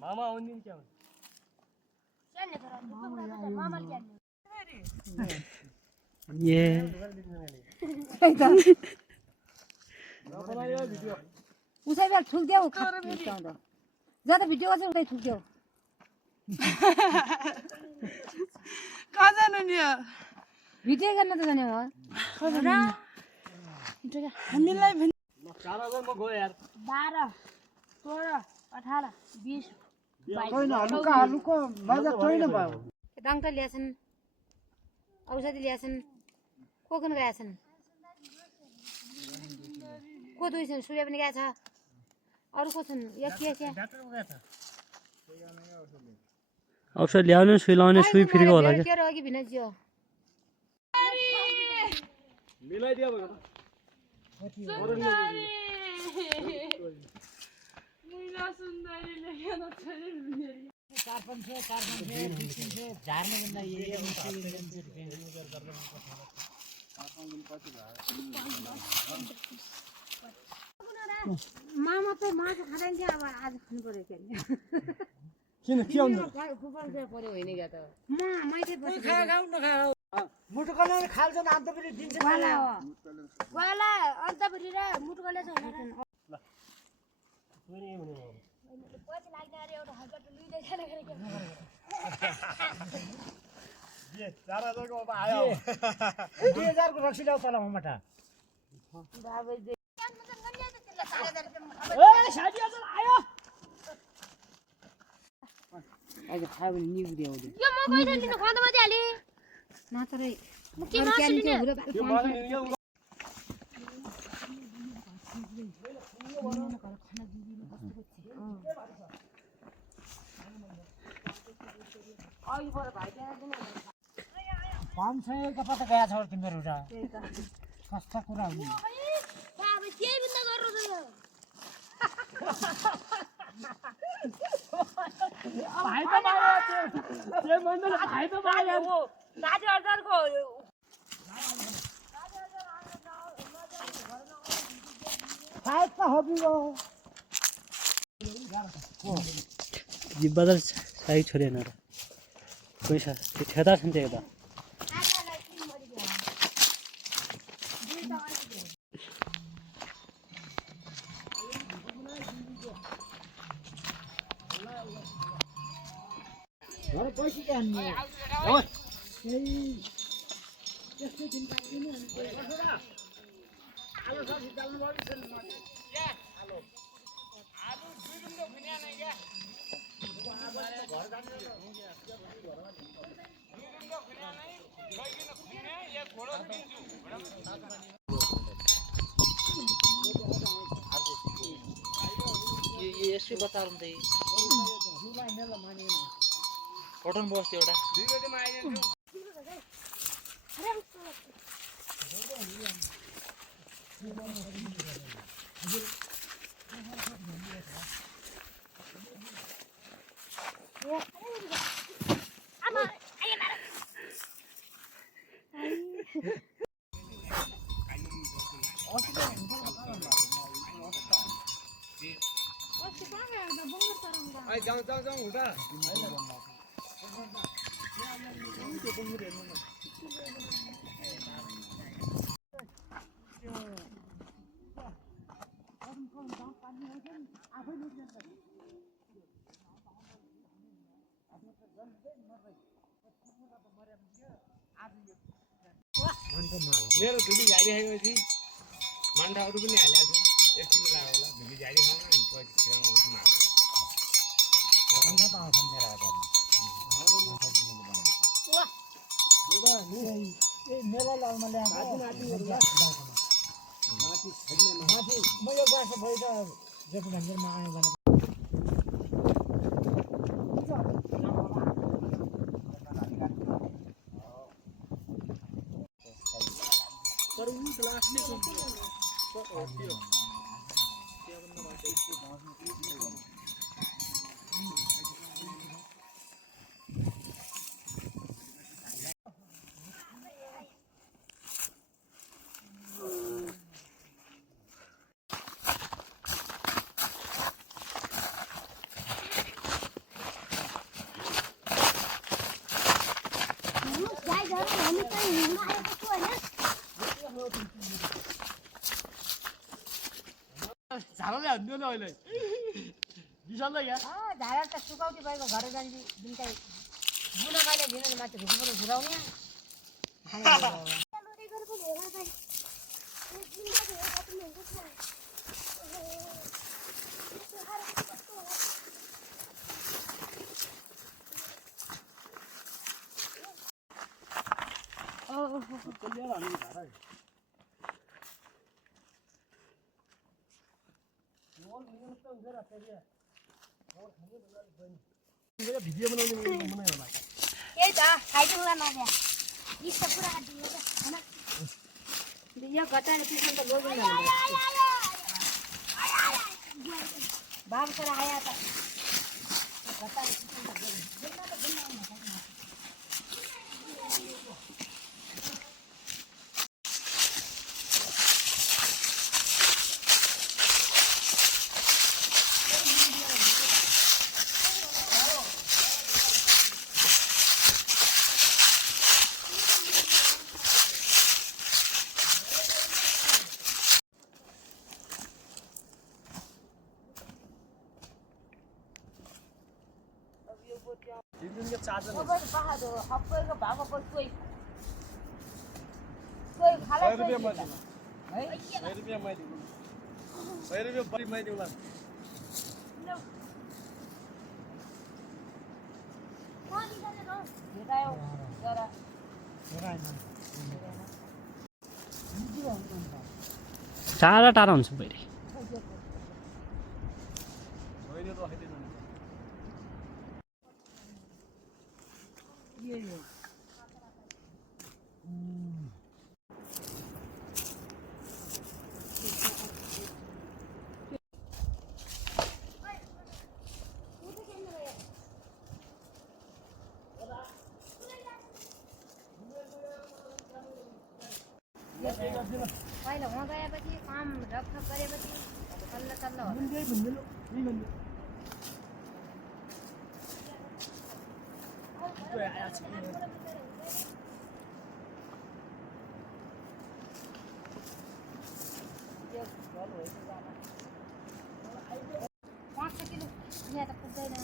मामा आउनु नि क्या ये उसै बेला ठुक देऊ ज्यादा भिडियो गर्छ उतै ठुक देऊ कहाँ जानु नि भिडियो गर्न त जाने हो हामीलाई 4000 म गयो यार 12 16 18 20 होइन हलुको मजा छैन भयो डाक्टर ल्याछन् औषधि ल्याछन् कोकन गएका छन् को दुई छन् सूर्य पनि गएको छ अरू को छन् एक के छ औषध ल्याउने सुई लाउने सुई फ्रीको होला के रो अघि भिन्न जियो मिलाइदियो भयो महिला सुन्दरी लेख्न छोडेर झार्ने भन्दा मामा त मासु खाँदैन थियो अब आज खानु पर्यो के किन के आउनु फुटबल खेल पर्यो होइन क्या त म मैले बसेको खाऊ नखाऊ मुटु कलाले खाल्छ नि अन्त पनि दिन्छ वाला हो वाला अन्त फेरि र मुटु गले छ होइन पछि लाग्ने अरे एउटा हल्का लुइदै छैन गरेको ये 4000 को अब आयो 2000 को रक्सी ल्याउ तल मटा बाबे दे ए साथी अझ आयो अहिले खायो भने निगु दियो यो म गइदिन लिनु खान त मजा आले नतरै म के मासु लिने यो मलाई नि यो अहिले पर भाइ त्यहाँ दिनु 500 का पत्ता गया छ तिम्रो र कस्ता कुरा हो अब केही बिन्द गर्नु छ भाइ त माया त्यो भन्दा भाइ त माया हो दाजु अर्जनको भाइ त हबी हो जिब्बा त साई छोडेन र पैसा त्यो ठेदा छ नि त्यो यता घर पैसा के हान्ने हो त्यस्तै दिन पाइदिनु अनि आलु सब्जी डाल्नु पर्छ नि आलु 2 बिन्दो खुनिया नै क्या घर जाने ये यसै बताउँ त कटन बस्यो एउटा जाऊ हुँदा मेरो धुबी झारिसकेपछि मान्छेहरू पनि हालेको छु यति मिलायो होला धुबी झारी खाउँ न पछि खिरामा उठ्नु मेला लालमा ल्याएको माथि म यो वर्ष भइद जेठो भन्दैमा आयो भने हिँड्नु आएको छु होइन झाडाले हान्दियो नि अहिले बिसाल्दै क्या झाडा त सुकाउटी भएको घर जान्छ जुन चाहिँ बुढा कहिले दिनु नि माथि घुम्नु घुराउने भिडियो बनाउने होला यही त खाइदिउँला नभ्या इष्ट पुरा काटिदिनु त होइन यो घटाएर पिछन त लोगिन बाब सर आया त घटाएर पिछन त लोगिन चार्जर सबै पहाड हो सबैको भागो कोही कोही खाला 100 रुपियाँ मैले है 100 रुपियाँ मैले 100 रुपियाँ बढी मैले दिउँला भेटायो जरा टाढा टाढा हुन्छ पहिले मैले त राखिदिनु पहिला वहाँ गएपछि काम रकथक गरेपछि तल्ल तल्ल हो यो घर होइन 5 किलो यहाँ त पुग्दैन